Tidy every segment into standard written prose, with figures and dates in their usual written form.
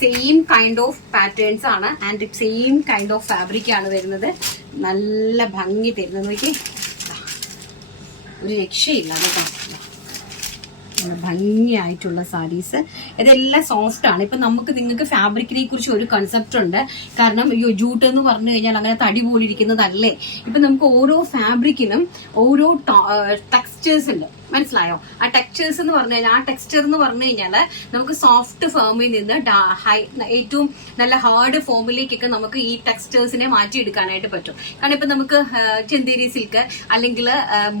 Same kind of patterns ആണ് and same kind of fabric ആണ് വരുന്നത്. നല്ല ഭംഗി തരുന്നത് നോക്കി, ഒരു രക്ഷയില്ല കേട്ടോ. ഭംഗിയായിട്ടുള്ള സാരീസ് ഇതെല്ലാം സോഫ്റ്റ് ആണ്. ഇപ്പൊ നിങ്ങൾക്ക് ഫാബ്രിക്കിനെ കുറിച്ച് ഒരു കൺസെപ്റ്റ് ഉണ്ട്. കാരണം ജൂട്ട് എന്ന് പറഞ്ഞു കഴിഞ്ഞാൽ അങ്ങനെ തടി പോലിരിക്കുന്നതല്ലേ. ഇപ്പൊ നമുക്ക് ഓരോ ഫാബ്രിക്കിനും ഓരോ ടെക്സ്റ്റേഴ്സ് ഉണ്ട്, മനസ്സിലായോ? ആ ടെക്സ്ചേഴ്സ് എന്ന് പറഞ്ഞു കഴിഞ്ഞാൽ, ആ ടെക്സ്ചർ എന്ന് പറഞ്ഞു കഴിഞ്ഞാല് നമുക്ക് സോഫ്റ്റ് ഫോമിൽ നിന്ന് ഏറ്റവും നല്ല ഹാർഡ് ഫോമിലേക്കൊക്കെ നമുക്ക് ഈ ടെക്സ്ചേഴ്സിനെ മാറ്റിയെടുക്കാനായിട്ട് പറ്റും. കാരണം ഇപ്പൊ നമുക്ക് ചെന്തേരി സിൽക്ക് അല്ലെങ്കിൽ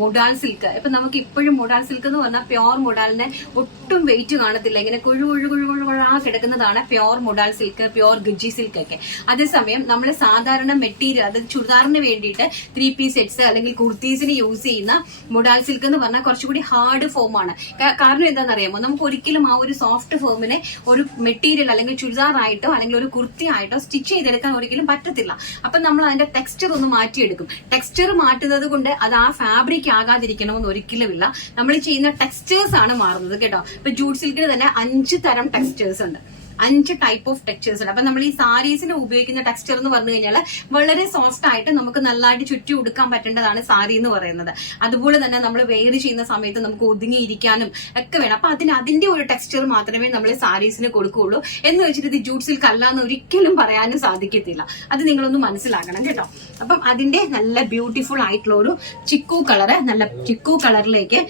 മൊഡാൾ സിൽക്ക്, ഇപ്പൊ നമുക്ക് ഇപ്പോഴും മൊഡാൾ സിൽക്ക് എന്ന് പറഞ്ഞാൽ പ്യോർ മൊഡാളിന് ഒട്ടും വെയിറ്റ് കാണത്തില്ല, ഇങ്ങനെ കുഴുകുഴാ കിടക്കുന്നതാണ് പ്യോർ മൊഡാൾ സിൽക്ക്, പ്യോർ ഗുജി സിൽക്ക് ഒക്കെ. അതേസമയം നമ്മൾ സാധാരണ മെറ്റീരിയൽ, അത് ചുരിദാറിന് വേണ്ടിയിട്ട് 3 പീസ് സെറ്റ്സ് അല്ലെങ്കിൽ കുർത്തീസിന് യൂസ് ചെയ്യുന്ന മൊഡാൾ സിൽക്ക് എന്ന് പറഞ്ഞാൽ കുറച്ചുകൂടി ഹാർഡ് ഫോമാണ്. കാരണം എന്താണെന്നറിയാമോ, നമുക്ക് ഒരിക്കലും ആ ഒരു സോഫ്റ്റ് ഫോമിനെ ഒരു മെറ്റീരിയൽ അല്ലെങ്കിൽ ചുരിദാറായിട്ടോ അല്ലെങ്കിൽ ഒരു കുർത്തി ആയിട്ടോ സ്റ്റിച്ച് ചെയ്തെടുക്കാൻ ഒരിക്കലും പറ്റത്തില്ല. അപ്പൊ നമ്മൾ അതിന്റെ ടെക്സ്ചർ ഒന്ന് മാറ്റിയെടുക്കും. ടെക്സ്ചർ മാറ്റുന്നത് കൊണ്ട് അത് ആ ഫാബ്രിക് ആകാതിരിക്കണമെന്ന് ഒരിക്കലുമില്ല. നമ്മൾ ചെയ്യുന്ന ടെക്സ്ചേഴ്സ് ആണ് മാറുന്നത് കേട്ടോ. ഇപ്പൊ ജൂട്ട് സിൽക്കിന് തന്നെ 5 തരം ടെക്സ്ചേഴ്സ് ഉണ്ട്, 5 ടൈപ്പ് ഓഫ് ടെക്സ്ചേഴ്സ് ഉണ്ട്. അപ്പൊ നമ്മൾ ഈ സാരീസിന് ഉപയോഗിക്കുന്ന ടെക്സ്ചർ എന്ന് പറഞ്ഞു കഴിഞ്ഞാൽ വളരെ സോഫ്റ്റ് ആയിട്ട് നമുക്ക് നല്ലതായിട്ട് ചുറ്റി ഉടുക്കാൻ പറ്റേണ്ടതാണ് സാരി എന്ന് പറയുന്നത്. അതുപോലെ തന്നെ നമ്മൾ വെയർ ചെയ്യുന്ന സമയത്ത് നമുക്ക് ഒതുങ്ങിയിരിക്കാനും ഒക്കെ വേണം. അപ്പൊ അതിന്റെ ഒരു ടെക്സ്ചർ മാത്രമേ നമ്മൾ സാരീസിന് കൊടുക്കുകയുള്ളൂ. എന്ന് വെച്ചിട്ട് ഇത് ജൂട്ട് സിൽക്ക് അല്ല എന്ന് ഒരിക്കലും പറയാനും സാധിക്കത്തില്ല. അത് നിങ്ങളൊന്ന് മനസ്സിലാക്കണം കേട്ടോ. അപ്പം അതിന്റെ നല്ല ബ്യൂട്ടിഫുൾ ആയിട്ടുള്ള ഒരു ചിക്കു കളറ്, നല്ല ചിക്കു കളറിലേക്ക്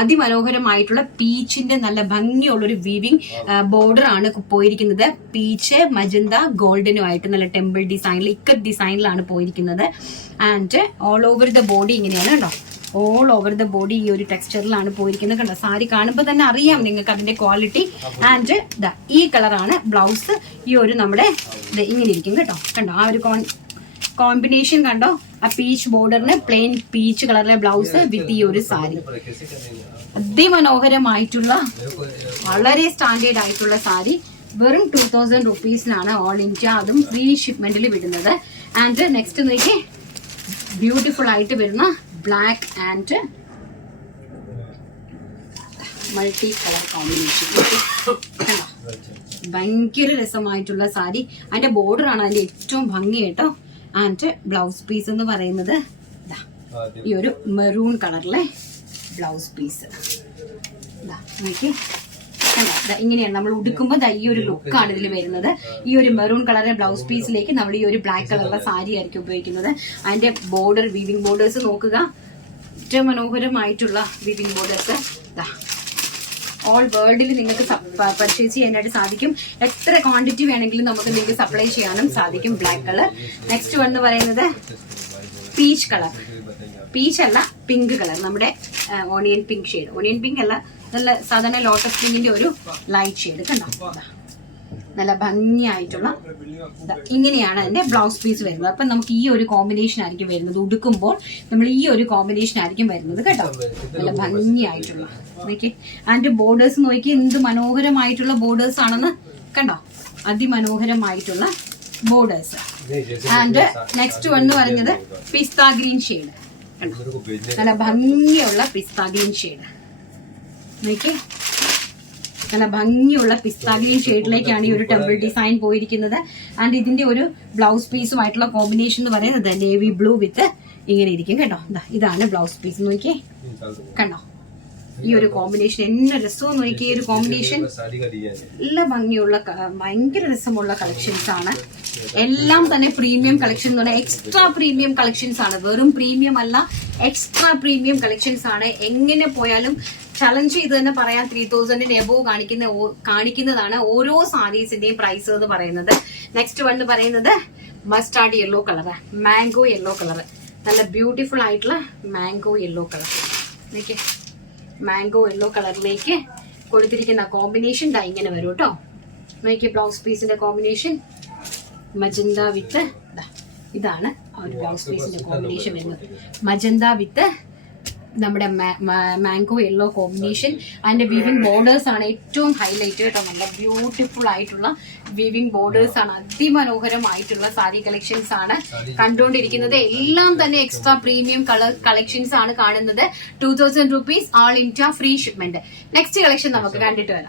അതിമനോഹരമായിട്ടുള്ള പീച്ചിന്റെ നല്ല ഭംഗിയുള്ളൊരു വീവിംഗ് ബോർഡർ ആണ് പോയിരിക്കുന്നത്. പീച്ച് മജന്ത ഗോൾഡനുമായിട്ട് നല്ല ടെമ്പിൾ ഡിസൈനിൽ, ഇക്കറ്റ് ഡിസൈനിലാണ് പോയിരിക്കുന്നത്. And all over the body ഇങ്ങനെയാണ് കേട്ടോ. ഓൾ ഓവർ ദ ബോഡി ഈ ഒരു ടെക്സ്ചറിലാണ് പോയിരിക്കുന്നത് കണ്ടോ. സാരി കാണുമ്പോൾ തന്നെ അറിയാം നിങ്ങൾക്ക് അതിന്റെ ക്വാളിറ്റി. ആൻഡ് ഈ കളറാണ് ബ്ലൗസ്. ഈ ഒരു നമ്മുടെ ഇങ്ങനെ ഇരിക്കും കേട്ടോ. കണ്ടോ ആ ഒരു കോമ്പിനേഷൻ കണ്ടോ. ആ പീച്ച് ബോർഡറിന് പ്ലെയിൻ പീച്ച് കളറിലെ ബ്ലൗസ് വിത്ത് ഈ ഒരു സാരി. അതിമനോഹരമായിട്ടുള്ള വളരെ സ്റ്റാൻഡേർഡ് ആയിട്ടുള്ള സാരി വെറും 2000 റുപ്പീസിനാണ് ഓൾ ഇന്ത്യ, അതും ഫ്രീ ഷിപ്മെന്റിൽ വിടുന്നത്. ആൻഡ് നെക്സ്റ്റ് നോക്കി ബ്യൂട്ടിഫുൾ ആയിട്ട് വരുന്ന black and multi colour combination. ഭയങ്കര രസമായിട്ടുള്ള സാരി. അതിന്റെ ബോർഡർ ആണ് അതിന്റെ ഏറ്റവും ഭംഗി കേട്ടോ. ആൻഡ് ബ്ലൗസ് പീസ് എന്ന് പറയുന്നത് ഈ ഒരു മെറൂൺ കളറിലെ ബ്ലൗസ് പീസ്. ഇങ്ങനെയാണ് നമ്മൾ ഉടുക്കുമ്പോൾ ഈ ഒരു ലുക്കാണ് ഇതിൽ വരുന്നത്. ഈ ഒരു മെറൂൺ കളറിലെ ബ്ലൗസ് പീസിലേക്ക് നമ്മൾ ഈ ഒരു ബ്ലാക്ക് കളറിലെ സാരി ആയിരിക്കും ഉപയോഗിക്കുന്നത്. അതിന്റെ ബോർഡർ, വീവിംഗ് ബോർഡേഴ്സ് നോക്കുക, ഏറ്റവും മനോഹരമായിട്ടുള്ള വീവിംഗ് ബോർഡേഴ്സ്. ഓൾ വേൾഡിൽ നിങ്ങൾക്ക് പർച്ചേസ് ചെയ്യാനായിട്ട് സാധിക്കും. എത്ര ക്വാണ്ടിറ്റി വേണമെങ്കിലും നിങ്ങൾക്ക് സപ്ലൈ ചെയ്യാനും സാധിക്കും. Black colour. നെക്സ്റ്റ് വൺ എന്ന് പറയുന്നത് പീച്ച് കളർ. പീച്ച് അല്ല, പിങ്ക് കളർ, നമ്മുടെ onion pink shade. Onion pink അല്ല, നല്ല സാധാരണ ലോട്ടസ് പിങ്കിന്റെ ഒരു ലൈറ്റ് ഷെയ്ഡ് കണ്ടോ. നല്ല ഭംഗിയായിട്ടുള്ള ഇങ്ങനെയാണ് അതിന്റെ ബ്ലൗസ് പീസ് വരുന്നത്. അപ്പൊ നമുക്ക് ഈ ഒരു കോമ്പിനേഷൻ ആയിരിക്കും വരുന്നത്. ഉടുക്കുമ്പോൾ നമ്മൾ ഈ ഒരു കോമ്പിനേഷൻ ആയിരിക്കും വരുന്നത് കേട്ടോ. നല്ല ഭംഗിയായിട്ടുള്ള നോക്കി. അതിന്റെ ബോർഡേഴ്സ് നോക്കി എന്ത് മനോഹരമായിട്ടുള്ള ബോർഡേഴ്സ് ആണെന്ന് കണ്ടോ. അതിമനോഹരമായിട്ടുള്ള ബോർഡേഴ്സ്. ആൻഡ് നെക്സ്റ്റ് വൺ എന്ന് പറയുന്നത് പിസ്ത ഗ്രീൻ ഷെയ്ഡ്. നല്ല ഭംഗിയുള്ള പിസ്ത ഗ്രീൻ ഷെയ്ഡ് നോക്കി. നല്ല ഭംഗിയുള്ള പിസ്ത ഗ്രീൻ ഷെയ്ഡിലേക്കാണ് ഈ ഒരു ടെമ്പിൾ ഡിസൈൻ പോയിരിക്കുന്നത്. ആൻഡ് ഇതിന്റെ ഒരു ബ്ലൗസ് പീസുമായിട്ടുള്ള കോമ്പിനേഷൻ എന്ന് പറയുന്നത് നേവി ബ്ലൂ വിത്ത് ഇങ്ങനെ ഇരിക്കും കേട്ടോ. ഇതാണ് ബ്ലൗസ് പീസ് നോക്കിയേ കണ്ടോ. ഈ ഒരു കോമ്പിനേഷൻ എന്നെ രസവും നോക്കി. ഈ ഒരു കോമ്പിനേഷൻ നല്ല ഭംഗിയുള്ള ഭയങ്കര രസമുള്ള കളക്ഷൻസ് ആണ്. എല്ലാം തന്നെ പ്രീമിയം കളക്ഷൻ എന്ന് പറഞ്ഞാൽ എക്സ്ട്രാ പ്രീമിയം കളക്ഷൻസ് ആണ്. വെറും പ്രീമിയം അല്ല, എക്സ്ട്രാ പ്രീമിയം കളക്ഷൻസ് ആണ്. എങ്ങനെ പോയാലും ചലഞ്ച് ചെയ്ത് തന്നെ പറയാം 3000 എബോവ് കാണിക്കുന്നതാണ് ഓരോ സാരീസിന്റെയും പ്രൈസ് എന്ന് പറയുന്നത്. നെക്സ്റ്റ് വൺ എന്ന് പറയുന്നത് mustard yellow colour, mango yellow colour. നല്ല ബ്യൂട്ടിഫുൾ ആയിട്ടുള്ള mango yellow colour. Mango yellow കളറിലേക്ക് കൊടുത്തിരിക്കുന്ന കോമ്പിനേഷൻ ഇങ്ങനെ വരും കേട്ടോ. നോക്കി ബ്ലൗസ് പീസിന്റെ കോമ്പിനേഷൻ മജന്ത വിത്ത്, ഇതാണ് ആ ഒരു ബ്ലൗസ് പീസിന്റെ കോമ്പിനേഷൻ വരുന്നത്. മജന്ത വിത്ത് നമ്മുടെ മാംഗോ യെല്ലോ കോമ്പിനേഷൻ. അതിന്റെ വീവിംഗ് ബോർഡേഴ്സ് ആണ് ഏറ്റവും ഹൈലൈറ്റ് കേട്ടോ. നല്ല ബ്യൂട്ടിഫുൾ ആയിട്ടുള്ള വീവിംഗ് ബോർഡേഴ്സ് ആണ്. അതിമനോഹരമായിട്ടുള്ള സാരി കളക്ഷൻസ് ആണ് കണ്ടുകൊണ്ടിരിക്കുന്നത്. എല്ലാം തന്നെ എക്സ്ട്രാ പ്രീമിയം കളക്ഷൻസ് ആണ് കാണുന്നത്. 2000 rupees all India free shipment. Next collection നമുക്ക് കണ്ടിട്ട് വരാം.